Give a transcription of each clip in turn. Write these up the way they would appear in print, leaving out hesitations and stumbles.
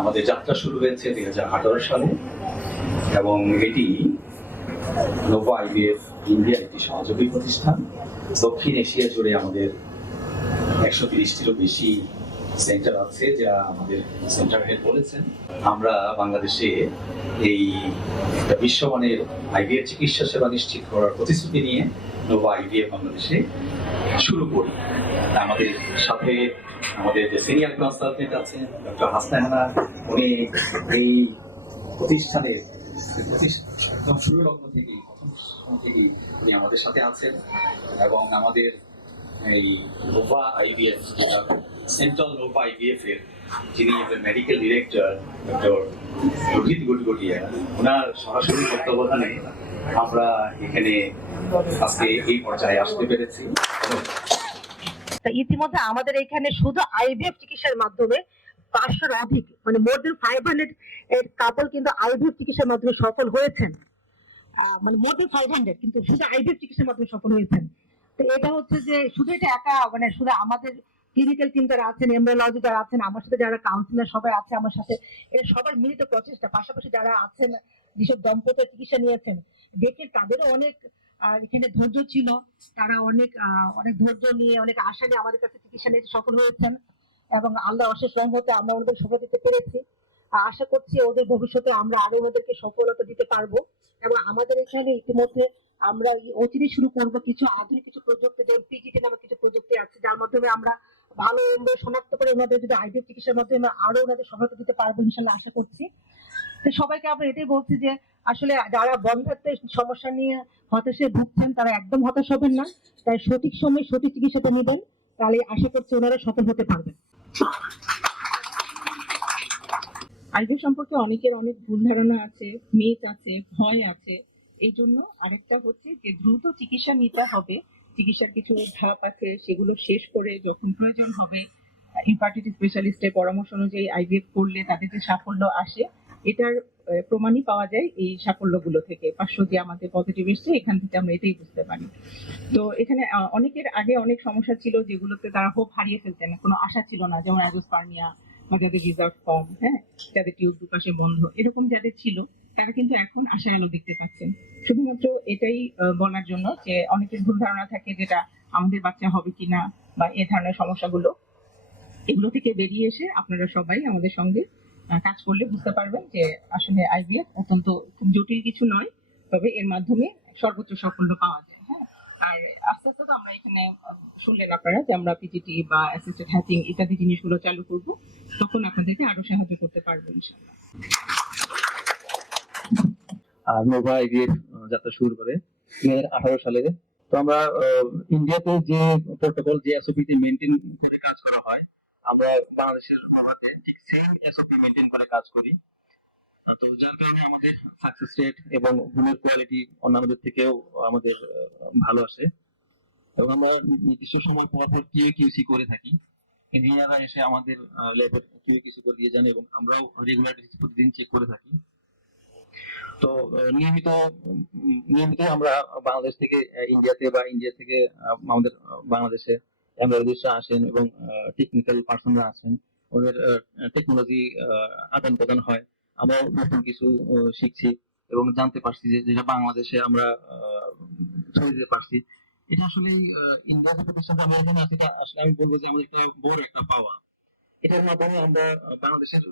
আমাদের যাত্রা শুরু হয়েছে 2018 সালে এবং এটি নোভা আইভিএফ ইন্ডিয়ার একটি সহযোগী প্রতিষ্ঠান। দক্ষিণ এশিয়া জুড়ে আমাদের 130টিরও বেশি সেন্টার আছে, যা আমাদের সেন্টার হেড বলেছেন। আমরা বাংলাদেশে এই বিশ্বমানের আইভিএফ চিকিৎসা সেবা নিশ্চিত করার প্রতিশ্রুতি নিয়ে নোভা আইভিএফ বাংলাদেশে শুরু করি। আমাদের সাথে আমাদের যে সিনিয়র কনসালটেন্ট আছেন ডক্টর হাসনা হানা, উনি এই প্রতিষ্ঠানের শুরু লগ্ন থেকে প্রথম থেকে উনি আমাদের সাথে আছেন এবং আমাদের এই Nova IVF central Nova IVF এর যিনি মেডিকেল ডিরেক্টর ডক্টর রোহিত গুটগুটিয়া, ওনার সরাসরি তত্ত্বাবধানে আমরা এখানে আজকে এই পর্যায়ে আসতে পেরেছি। ইতিমধ্যে আমাদের এখানে শুধু আইভিএফ চিকিৎসার মাধ্যমে 500-র অধিক মানে মোর দেন 500 কাপল কিন্তু আইভিএফ চিকিৎসার মাধ্যমে সফল হয়েছেন। মানে মোর দেন 500 কিন্তু শুধু আইভিএফ চিকিৎসার মাধ্যমে সফল হয়েছেন। তো এটা হচ্ছে যে শুধু এটা একা মানে শুধু আমাদের ক্লিনিক্যাল টিম যারা আছেন, এমব্রিওলজি যারা আছেন, আমার সাথে যারা কাউন্সিলর সবাই আছে আমার সাথে, এটা সবার মিলিত প্রচেষ্টা। পাশাপাশি যারা আছেন যেসব দম্পতি চিকিৎসা নিয়েছেন দেখে তাদেরও অনেক এখানে ধৈর্য ছিল, তারা অনেক ধৈর্য নিয়ে অনেক আশা নিয়ে আমাদের কাছে চিকিৎসা নিতে সফল হয়েছেন এবং আল্লাহ অশেষ রহমতে আমরা ওদের সফল দিতে পেরেছি। আশা করছি ওদের ভবিষ্যতে আমরা আরো ওদেরকে সফলতা দিতে পারবো এবং আমাদের এখানে ইতিমধ্যে আমরা অচিরে শুরু করবো কিছু আধুনিক কিছু প্রযুক্তি, যেমন পিজিটি নামে কিছু প্রযুক্তি আছে যার মাধ্যমে আমরা ভালো এমব্রিও শনাক্ত করে ওনাদের যদি আইভিএফ চিকিৎসার মাধ্যমে আরো ওনাদের সফলতা দিতে পারবো ইনশাল্লাহ আশা করছি। তো সবাইকে আমরা এটাই বলছি যে আসলে যারা বন্ধ্যাত্বের সমস্যা নিয়ে হতাশায় ভুগছেন তারা একদম হতাশ হবেন না, তাই সঠিক সময়ে সঠিক চিকিৎসাটা নেবেন, তাহলে আশা করছি ওনারা সফল হতে পারবেন। আইভিএফ সম্পর্কে অনেকের অনেক ভুল ধারণা আছে, মিথ আছে, ভয় আছে। এই জন্য আরেকটা হচ্ছে যে দ্রুত চিকিৎসা নিতে হবে। চিকিৎসার কিছু ধাপ আছে, সেগুলো শেষ করে যখন প্রয়োজন হবে ইনফার্টিলিটি স্পেশালিস্টের পরামর্শ অনুযায়ী আইভিএফ করলে তাদের যে সাফল্য আসে এটার প্রমাণই পাওয়া যায় এই সাফল্যগুলো থেকে। 500 যে আমাদের পজিটিভ এসছে এখান থেকে আমরা এটাই বুঝতে পারি। তো এখানে অনেকের আগে অনেক সমস্যা ছিল যেগুলোতে তারা হোপ হারিয়ে ফেলতেন, কোনো আশা ছিল না, যেমন অ্যাজোস্পার্মিয়া বা যাদের রিজার্ভ কম, হ্যাঁ, যাদের টিউব দুপাশে বন্ধ, এরকম যাদের ছিল তারা কিন্তু এখন আশার আলো দেখতে পাচ্ছেন। শুধুমাত্র এটাই বলার জন্য যে অনেকের ভুল ধারণা থাকে যেটা আমাদের বাচ্চা হবে কিনা বা এ ধরনের সমস্যাগুলো, এগুলো থেকে বেরিয়ে এসে আপনারা সবাই আমাদের সঙ্গে কাজ করলে বুঝতে পারবেন যে আসলে আইভিএফ অত্যন্ত খুব জটিল কিছু নয়, তবে এর মাধ্যমে সর্বোচ্চ সাফল্য পাওয়া যায়। হ্যাঁ, আর আস্তে আস্তে তো আমরা এখানে শুনলেন আপনারা যে আমরা পিজিটি বা অ্যাসিস্টেড হ্যাচিং ইত্যাদি জিনিসগুলো চালু করব, তখন আপনাদেরকে আরো সাহায্য করতে পারবো ইনশাআল্লাহ। আর নোভা আইভিএফ যাত্রা শুরু করে 2018 সালে। তো আমরা ইন্ডিয়াতে যে প্রোটোকল যে এসওপি তে মেইনটেইন করে কাজ করা হয়, আমরা বাংলাদেশের নোভাতে ঠিক সেম এসওপি মেইনটেইন করে কাজ করি। তো যার কারণে আমাদের সাকসেস রেট এবং গুণের কোয়ালিটি অন্যান্যদের থেকেও আমাদের ভালো আসে এবং আমরা নির্দিষ্ট সময় পর পর কিউসি করে থাকি। ইঞ্জিনিয়াররা এসে আমাদের ল্যাবে কিউসি করে দিয়ে যান এবং আমরাও রেগুলার প্রতিদিন চেক করে থাকি। তো নিয়মিত আমরা বাংলাদেশ থেকে ইন্ডিয়াতে বা ইন্ডিয়া থেকে আমাদের বাংলাদেশে এমব্রিওলজিস্টরা আসেন এবং টেকনিক্যাল পার্সনরা আসেন, ওদের টেকনোলজি আদান প্রদান হয়। আমরা নতুন কিছু শিখছি এবং জানতে পারছি যে যেটা বাংলাদেশে আমরা ছড়িয়ে দিতে পারছি। এটা আসলে ইন্ডিয়ান প্রতিষ্ঠান আমরা এখানে আছি, আসলে আমি বলবো যে আমাদের একটা বড় একটা পাওয়া। এটার মাধ্যমে আমরা বাংলাদেশের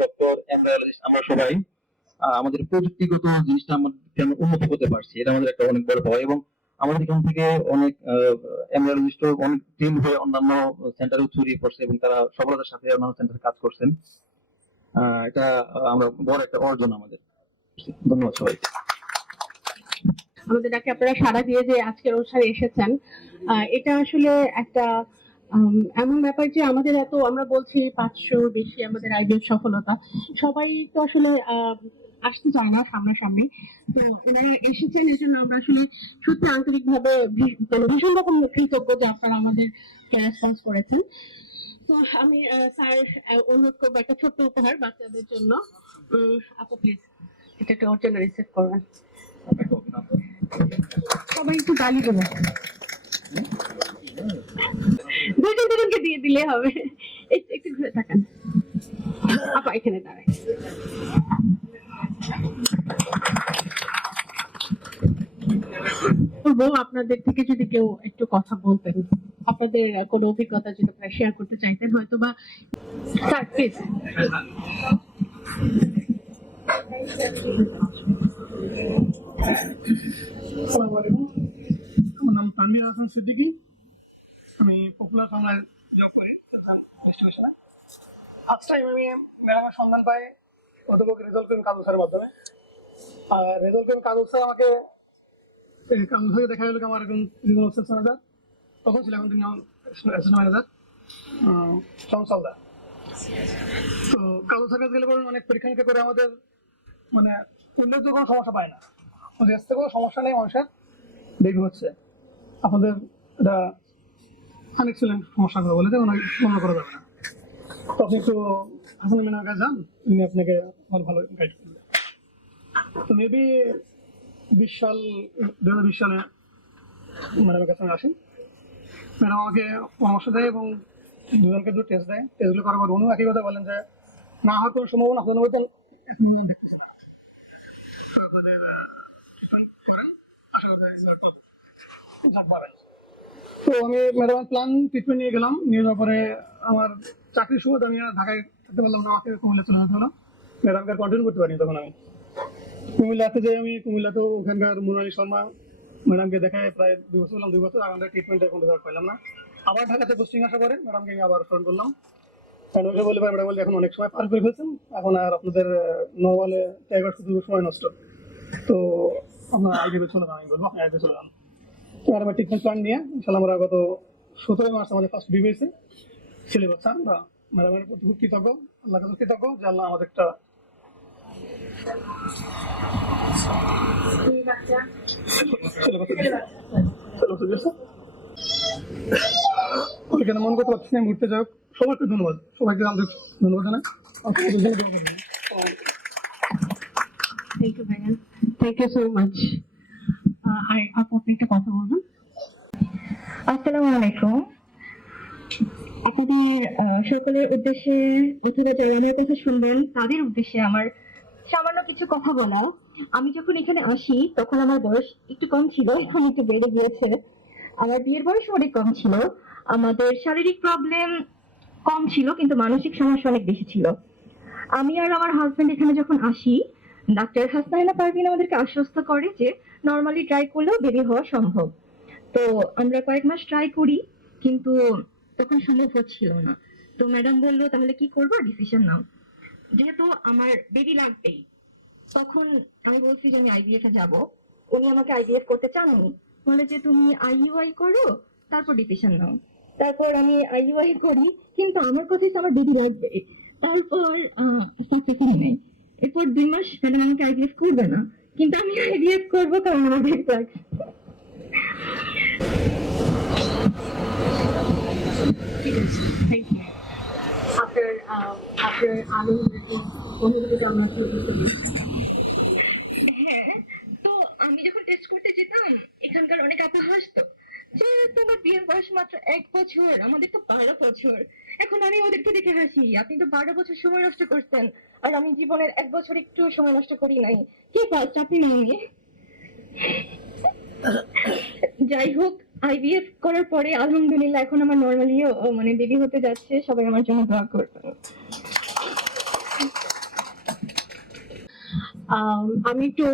ডক্টর এমব্রিওলজিস্ট আমরা সবাই আমাদের প্রযুক্তিগত জিনিসটা আমরা উন্নত করতে পারছি, এটা আমাদের একটা অনেক বড় পাওয়া। এবং আমাদের এখান থেকে অনেক এমব্রিওলজিস্ট অনেক টিম হয়ে অন্যান্য সেন্টারে ছড়িয়ে পড়ছে এবং তারা সফলতার সাথে অন্যান্য সেন্টারে কাজ করছেন। এটা আমরা বড় একটা অর্জন আমাদের। ধন্যবাদ সবাইকে। আমাদের ডাকে আপনারা সাড়া দিয়ে যে আজকের অনুষ্ঠানে এসেছেন, এটা আসলে একটা এমন ব্যাপার যে আমাদের এত আমরা বলছি 500 বেশি আমাদের আইভিএফ সফলতা, সবাই তো আসলে আসতে চায় না সামনাসামনি। তো ওনারা এসেছেন, এর জন্য আমরা আসলে সত্যি আন্তরিকভাবে ভীষণ রকম কৃতজ্ঞ যে আপনারা আমাদের রেসপন্স করেছেন। তো আমি স্যার অনুরোধ করবো একটা ছোট্ট উপহার বাচ্চাদের জন্য। আপু প্লিজ এটা একটা ওর জন্য রিসিভ করবেন। সবাই একটু গালি দেবো, দুজনকে দিয়ে দিলে হবে। একটু ঘুরে থাকেন। আপা এখানে দাঁড়ায়। বলবো আপনাদের থেকে যদি কেউ একটু কথা বলতেন, আপনাদের কোনো অভিজ্ঞতা যদি আপনারা শেয়ার করতে চাইতেন হয়তো বা। Sir please. আসসালামু আলাইকুম, আমার নাম তানভীর হাসান সিদ্দিকী। আমি পপুলার বাংলায় জব করি ইনস্টিটিউশনে। ফার্স্ট টাইম আমি ম্যাডামের সন্ধান পাই অধ্যাপক রেজাউল করিম কাজল স্যারের মাধ্যমে। আর রেজাউল করিম কাজল স্যার আমাকে কাজল স্যারকে দেখা গেল আমার একজন রিজন অফিসার ম্যানেজার, তখন ছিল, এখন তিনি অ্যাসিস্ট্যান্ট ম্যানেজার সংসলদা। তো কাজল স্যার কাছে গেলে বলেন অনেক পরীক্ষা নিরীক্ষা করে আমাদের মানে উল্লেখযোগ্য কোনো সমস্যা পায় না, রেস্টে কোনো সমস্যা নেই, মানুষের বেবি হচ্ছে। আপনাদের এটা আনএক্সিলেন্ট সমস্যাগুলো বলে যে বর্ণনা করা যাবে না। তো আপনি একটু হাসান মিনার কাছে যান, উনি আপনাকে ভালো ভালো গাইড করবেন। তো মেবি 2020 সালে ম্যাডামের কাছে আমি আসি। ম্যাডাম আমাকে পরামর্শ দেয় এবং দুজনকে দুটো টেস্ট দেয়। টেস্টগুলো করার পর উনিও একই কথা বলেন যে না হওয়ার কোনো সম্ভাবনা আপনাদের মধ্যে এখন দেখতেছে না। তো আপনাদের ট্রিটমেন্ট করেন, আশা করা যায় রেজাল্ট পাবেন। তো আমি ম্যাডামের প্ল্যান ট্রিটমেন্ট নিয়ে গেলাম। নিয়ে যাওয়ার পরে আমার চাকরির সুবাদে আমি আর ঢাকায় থাকতে পারলাম না, আমাকে কুমিল্লা চলে যেতে হলো। ম্যাডামকে আর কন্টিনিউ করতে পারিনি তখন আমি কুমিল্লাতে যাই। আমি কুমিল্লাতেও ওখানকার মুনালী শর্মা ম্যাডামকে দেখায় প্রায় 2 বছর হলাম, 2 বছর আর আমরা ট্রিটমেন্টে কোনো রেজাল্ট পাইলাম না। আবার ঢাকাতে পোস্টিং আসা করে ম্যাডামকে আমি আবার ফোন করলাম। ম্যাডামকে বলে ম্যাডাম বলে এখন অনেক সময় পার করে ফেলছেন, এখন আর আপনাদের নওয়ালে টাইগার শুধু সময় নষ্ট, তো আপনার আইডিতে চলে যান। আমি বলবো আপনি আইডিতে চলে যান। তো ম্যাডামের ট্রিটমেন্ট প্ল্যান নিয়ে ইনশাল্লাহ আমরা গত 17 মার্চ আমাদের ফার্স্ট বিবি হয়েছে ছেলে বাচ্চা। আমরা ম্যাডামের প্রতি খুব কৃতজ্ঞ, আল্লাহ কাছে কৃতজ্ঞ যে আল্লাহ আমাদের একটা ওইখানে মন করতে পারছি না ঘুরতে যাও। সবাইকে ধন্যবাদ, সবাইকে আন্তরিক ধন্যবাদ জানাই। থ্যাংক ইউ ভাইয়া, থ্যাংক ইউ সো মাচ। আর আপু আপনি একটা কথা বলবেন। আসসালামু আলাইকুম। আপনাদের সকলের উদ্দেশ্যে অথবা যারা আমার কথা শুনবেন তাদের উদ্দেশ্যে আমার সামান্য কিছু কথা বলা। আমি যখন এখানে আসি তখন আমার বয়স একটু কম ছিল, এখন একটু বেড়ে গিয়েছে। আমার বিয়ের বয়স অনেক কম ছিল। আমাদের শারীরিক প্রবলেম কম ছিল কিন্তু মানসিক সমস্যা অনেক বেশি ছিল। আমি আর আমার হাজবেন্ড এখানে যখন আসি, ডাক্তার হাসনাইনা পারভিন আমাদেরকে আশ্বস্ত করে যে নর্মালি ট্রাই করলেও বেবি হওয়া সম্ভব। তো আমরা কয়েক মাস ট্রাই করি কিন্তু তখন সম্ভব হচ্ছিল না। তো ম্যাডাম বললো তাহলে কি করবো, ডিসিশন নাও। যেহেতু আমার বেবি লাগবেই, তখন আমি বলছি যে আমি আইভিএফ এ যাবো। উনি আমাকে আইভিএফ করতে চাননি, বলে যে তুমি আইইউআই করো তারপর ডিসিশন নাও। তারপর আমি আইইউআই করি, কিন্তু আমার কথা আমার বেবি লাগবে। তারপর সাকসেস হয় নাই। এরপর 2 মাস ম্যাডাম আমাকে আইভিএফ করবে না, কিন্তু আমি আইভিএফ করবো কারণ আমার বেবি লাগবে। Thank you. আপনার আনন্দের অনুভূতি কেমন আছে? হ্যাঁ, তো আমি যখন টেস্ট করতে যেতাম এখানকার অনেক আপু হাসতো যে তোমার বিয়ের বয়স মাত্র 1 বছর, আমাদের তো 12 বছর। এখন আমি ওদেরকে দেখে হাসি, আপনি তো 12 বছর সময় নষ্ট করছেন, আর আমি জীবনের 1 বছর একটু সময় নষ্ট করি নাই। কি ফার্স্ট আপনি না আমি? যাই হোক, আইভিএফ করার পরে আলহামদুলিল্লাহ এখন আমার নর্মালি মানে বেবি হতে যাচ্ছে। সবাই আমার জন্য দোয়া করবেন। আমি একটু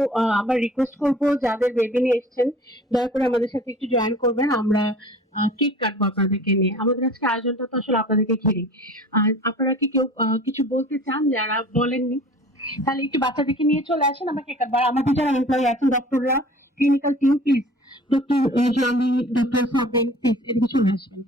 আবার রিকোয়েস্ট করবো যাদের বেবি নিয়ে এসেছেন দয়া করে আমাদের সাথে একটু জয়েন করবেন। আমরা কেক কাটবো আপনাদেরকে নিয়ে। আমাদের আজকে আয়োজনটা তো আসলে আপনাদেরকে ঘিরে। আর আপনারা কি কেউ কিছু বলতে চান যারা বলেননি? তাহলে একটু বাচ্চাদেরকে নিয়ে চলে আসেন, আমরা কেক কাটবো। আর আমাদের যারা এমপ্লয়ি আছেন, ডক্টররা, clinical team, please doctor Johnny, doctor সাবেন, প্লিজ এদিকে চলে আসবেন।